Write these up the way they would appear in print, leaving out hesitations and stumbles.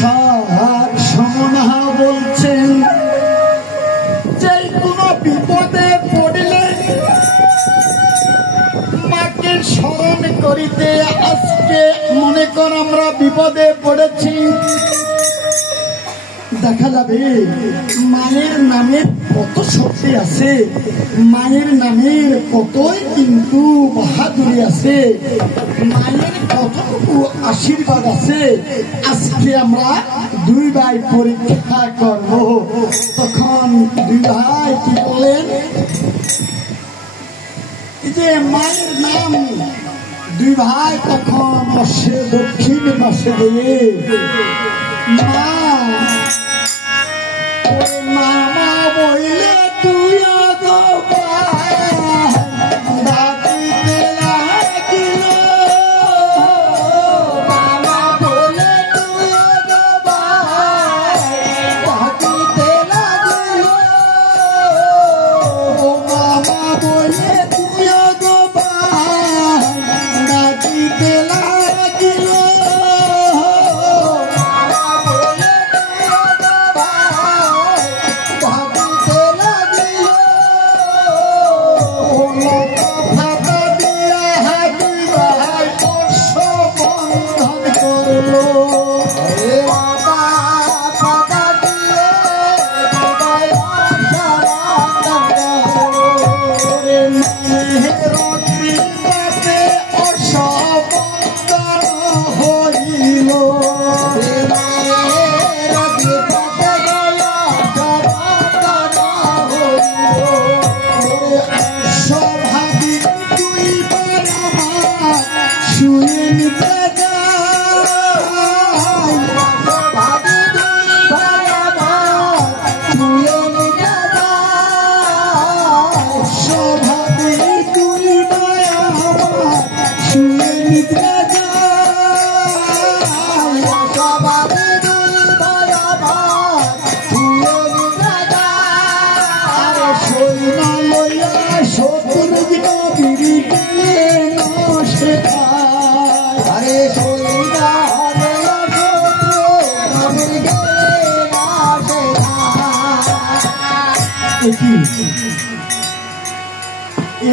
সার সমনা বলছেন যে কোনো বিপদে পড়লে মাকে স্মরণ করিতে। আজকে মনে কর আমরা বিপদে পড়েছি, দেখা যাবে মায়ের নামের কত শক্তি আছে, মায়ের নামের কতই কিন্তু বাহাদুরি আছে, মায়ের কতটুকু আশীর্বাদ আছে। আজকে আমরা দুই ভাই পরীক্ষা করব। তখন দুই ভাই কি বলেন, যে মায়ের নাম দুই ভাই তখন বসে দক্ষিণ পাশে গিয়ে মামা বইলে তুই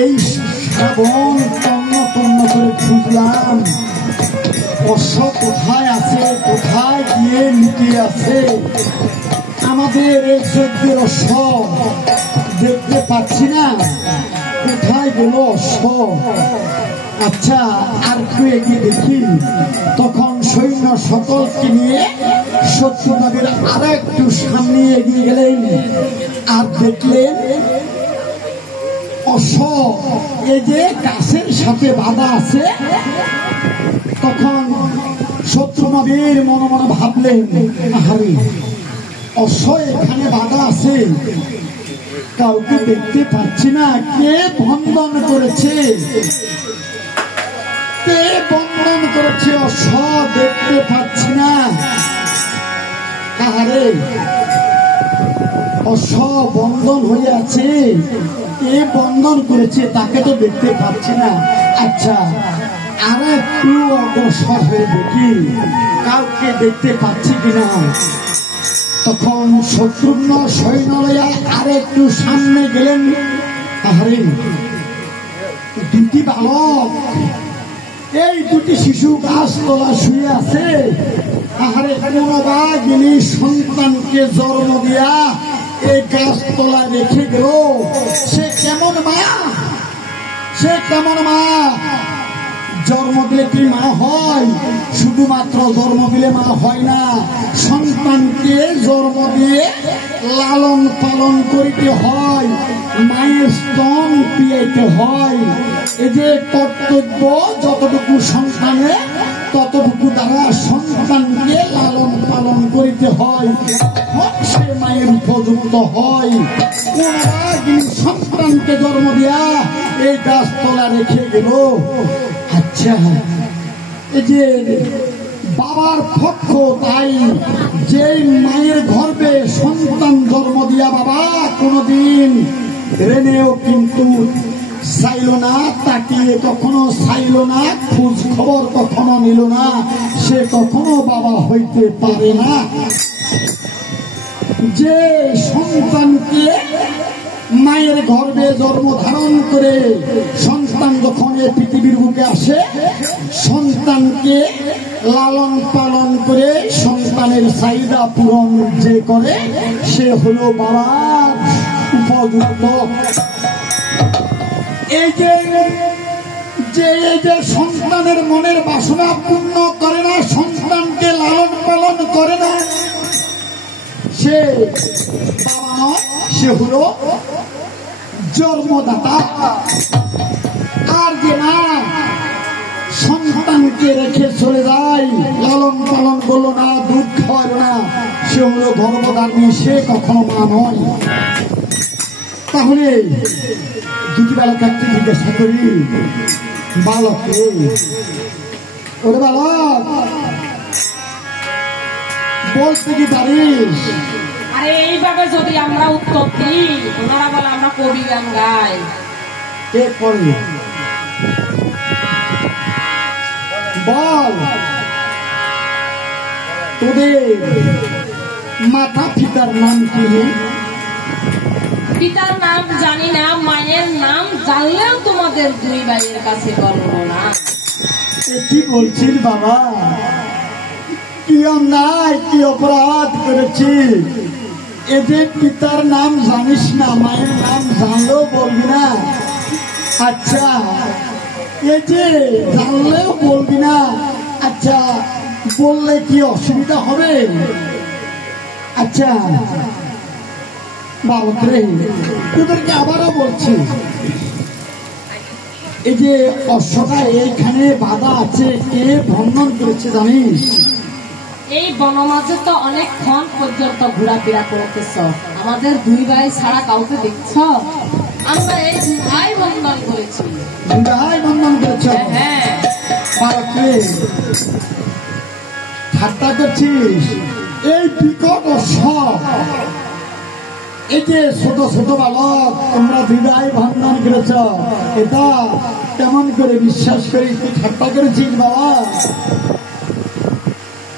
এই শ্রাবণ তন্ন তন্ন করে খুঁজলাম অশ্ব কোথায় আছে, কোথায় গিয়ে লুকিয়ে আছে। আমাদের এই যজ্ঞের অশ্ব দেখতে পাচ্ছি না, কোথায় গেল অশ্ব? আচ্ছা আর একটু এগিয়ে দেখি। তখন সৈন্য সকলকে নিয়ে শত্রু নবীর আর একটু সামনে এগিয়ে গেলেন আর দেখলেন অশ্ব এই যে গাছের সাথে বাঁধা আছে। তখন শত্রু নবীর মনে মনে ভাবলেন, আহারে অশ্ব এখানে বাঁধা আছে, কাউকে দেখতে পাচ্ছি না, কে বন্ধন করেছে, কে বন্ধন করেছে, অশ্ব দেখতে পাচ্ছি না। আহারে অশ্ব বন্ধন হয়ে আছে, কে বন্ধন করেছে তাকে তো দেখতে পাচ্ছি না। আচ্ছা আর একটু অগ্রসর হয়ে দেখি কাউকে দেখতে পাচ্ছি কিনা। তখন শত্রুঘ্ন সৈন্যরা আর একটু সামনে গেলেন। আহারে দুটি বালক, এই দুটি শিশু গাছতলা শুয়ে আছে। আহারে কোনবা যিনি সন্তানকে জন্ম দিয়া এই গাছতলা রেখে গেল, সে কেমন মা, সে কেমন মা? জন্ম দিলে কি মা হয়? শুধুমাত্র জন্ম দিলে মা হয় না, সন্তানকে জন্ম দিয়ে লালন পালন করিতে হয়, মায়ের স্তন পিয়াইতে হয়। এই যে কর্তব্য যতটুকু সন্তানে ততটুকু দ্বারা সন্তানকে লালন পালন করিতে হয়, সে মায়ের উপযুক্ত হয়। সন্তানকে জন্ম দিয়া এই গাছতলা রেখে গেল। আচ্ছা এই যে বাবার পক্ষ, তাই যে মায়ের গর্ভে সন্তান জন্ম দিয়া বাবা কোনদিন রেনেও কিন্তু চাইল না, তাকিয়ে কখনো চাইল না, খোঁজ খবর কখনো নিল না, সে কখনো বাবা হইতে পারে না। যে সন্তানকে মায়ের গর্ভে জন্ম ধারণ করে সন্তান যখন এই পৃথিবীর বুকে আসে, সন্তানকে লালন পালন করে সন্তানের চাহিদা পূরণ যে করে, সে হলো বাবার উপযুক্ত। এই যে সন্তানের মনের বাসনা পূর্ণ করে না, সন্তানকে লালন পালন করে না, সে বাবা নয়, সে হলো জন্মদাতা। আর যে না সন্তানকে রেখে চলে যায়, লালন পালন করলো না, দুধ খাওয়ালো না, সে হলো গর্ভধারী, সে কখনো মা নয়। তাহলে দুটি বালককে জিজ্ঞাসা করি, বালক ওরে বালক বলতে কি পারিস? আরে এইভাবে যদি আমরা উত্তর দিই, ওনারা বলে আমরা কবি গান গাই। কে করে বল, তোদের মাতা পিতার নাম কি? পিতার নাম জানি না, মায়ের নাম জানলেও তোমাদের দুই ভাইয়ের কাছে বলবো না। কি বলছিস বাবা? কি অন্যায়, কি অপরাধ করেছি? এদের পিতার নাম জানিস না, মায়ের নাম জানলেও বলবি না? আচ্ছা, এই যে জানলেও বলবি না, আচ্ছা বললে কি অসুবিধা হবে? আচ্ছা বালক রে, তোদেরকে আবারও বলছি, এই যে অশ্বটা এইখানে বাধা আছে, কে ভ্রমণ করেছে জানিস? এই বনমাঝে তো অনেকক্ষণ পর্যন্ত ঘোরাফেরা করতেছ, আমাদের দুই ভাই ছাড়া কাউকে দেখছ? আমরা এই দুই ভাই বন্ধন করেছি। দুই ভাই বন্ধন করেছ? হ্যাঁ। বালক রে, ঠাট্টা করছিস? এই বিকট অশ্ব, এই যে ছোট ছোট বালক, তোমরা দুই ভাই বন্ধন করেছ, এটা কেমন করে বিশ্বাস করি? তুই ঠাট্টা করেছিস বাবা?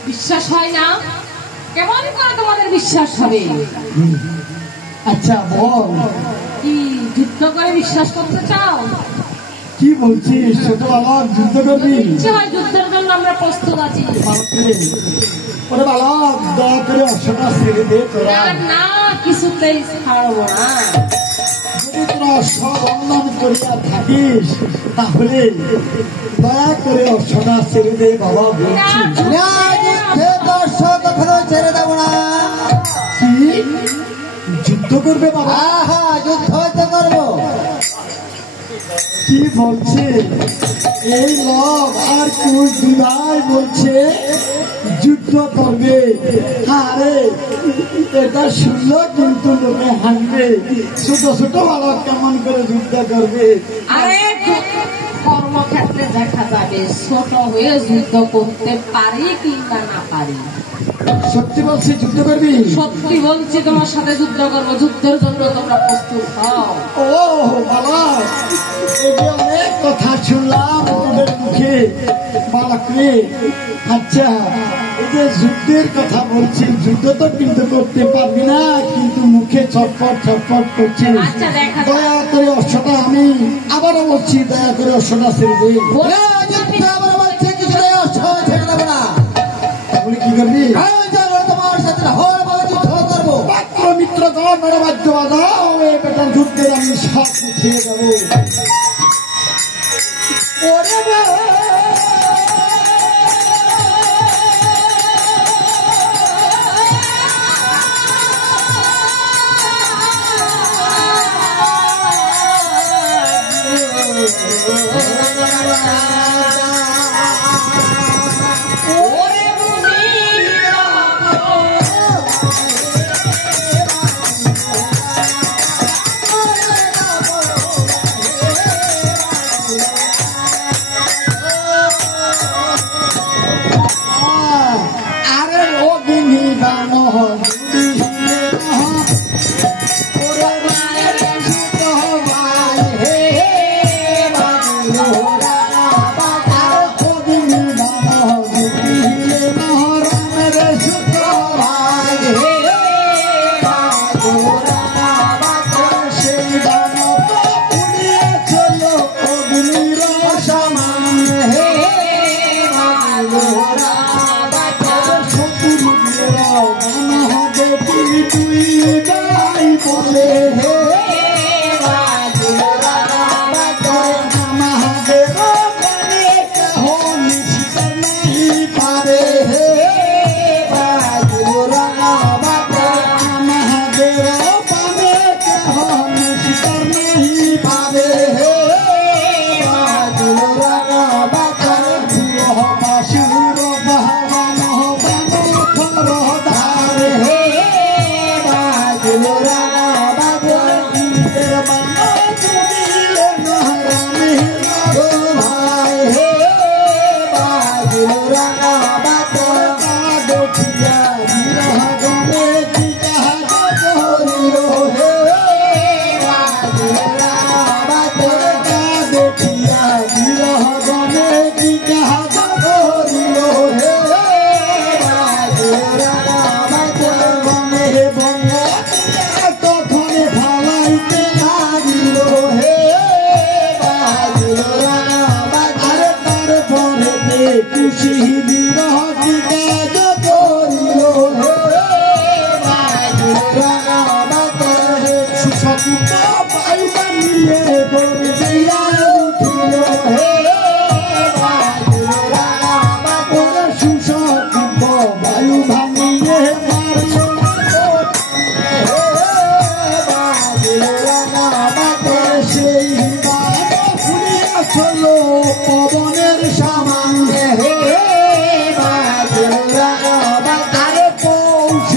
বিশ্বাস হয় না? কেমন করে তোমাদের বিশ্বাস হবে? আচ্ছা বল, কি যুদ্ধ করে বিশ্বাস করতে চাও? কি বলছিস? ছোট বালক যুদ্ধ করবি? ইচ্ছে হয় যুদ্ধের জন্য আমরা প্রস্তুত আছি। ওরে বালক, দয়া করে অশ্বটা ছেড়ে দে তোরা। না, কিছুতেই ছাড়বো না। যদি তোরা অশ্ব বন্ধন করিয়া থাকিস, তাহলে দয়া করে অশ্বটা ছেড়ে দে বাবা, বলছি। ছেড়ে দেবো না। কি যুদ্ধ করবে বাবা? হ্যাঁ, যুদ্ধ তো করবো। কি বলছে এই লোক? আর কুশ দুই বলছে যুদ্ধ করবে। আরে এটা শুনলো কিন্তু লোকে হাসবে, ছোট ছোট বালক কেমন করে যুদ্ধ করবে? আরে কর্মক্ষেত্রে দেখা যাবে ছোট হয়ে যুদ্ধ করতে পারি কিংবা না পারি। সত্যি বলছি যুদ্ধ করবি? সত্যি বলছি, তোমার সাথে যুদ্ধ করবো। যুদ্ধের জন্য তোমরা প্রস্তুত হও। ও বালক, এই যে অনেক কথা শুনলাম তোদের মুখে বালক রে। আচ্ছা, এই যে যুদ্ধের কথা বলছি, যুদ্ধ তো কিন্তু করতে পারবি না, কিন্তু মুখে ছটফট ছটফট করছিস। আচ্ছা, দেখা দয়া করে অশ্বটা, আমি আবারও বলছি, দয়া করে অশ্বটা ছেড়ে দে। আবার বলছে কিছু অশ্ব ছেড়ে দেবো না। তাহলে কি করবি? তোমার সাথে যুদ্ধ করবো। পাত্র মিত্র গণ বাদ্য বাজাও, এ বেটা যুদ্ধের আমি সব ছেড়ে দেবো। ওরে বাবা,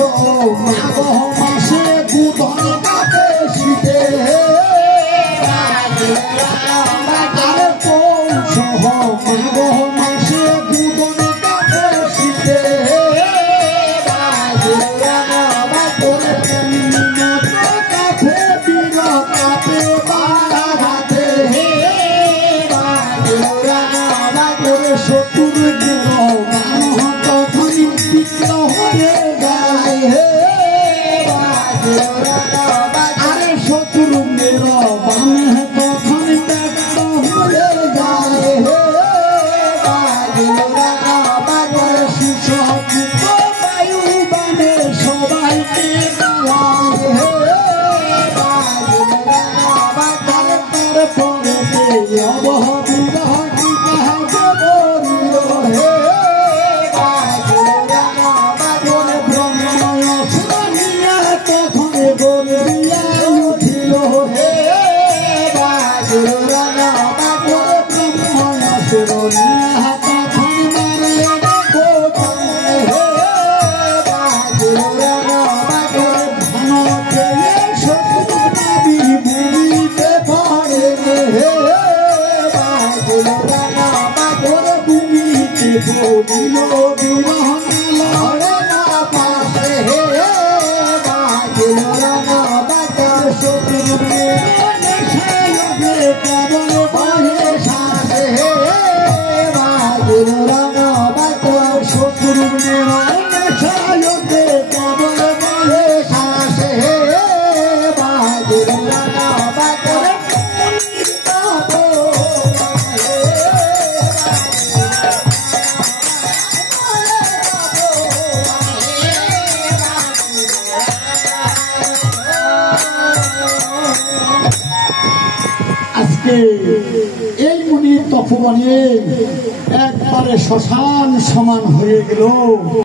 মাঘ মাসে বুধন কাটে শীতে আরে পৌষ মাঘ মাসে বুধন কাটে শীতে কাঠে বীর কাপে বাঘাতে শত্রুর তখন বিঘ্ন হয়ে যায় আরে শত্রু মের বানে তখন ব্যক্ত হয়ে যায় সুসপুত বায়ু বানে সবাইকে এই মুনির তপবনে একবারে শ্মশান সমান হয়ে গেল।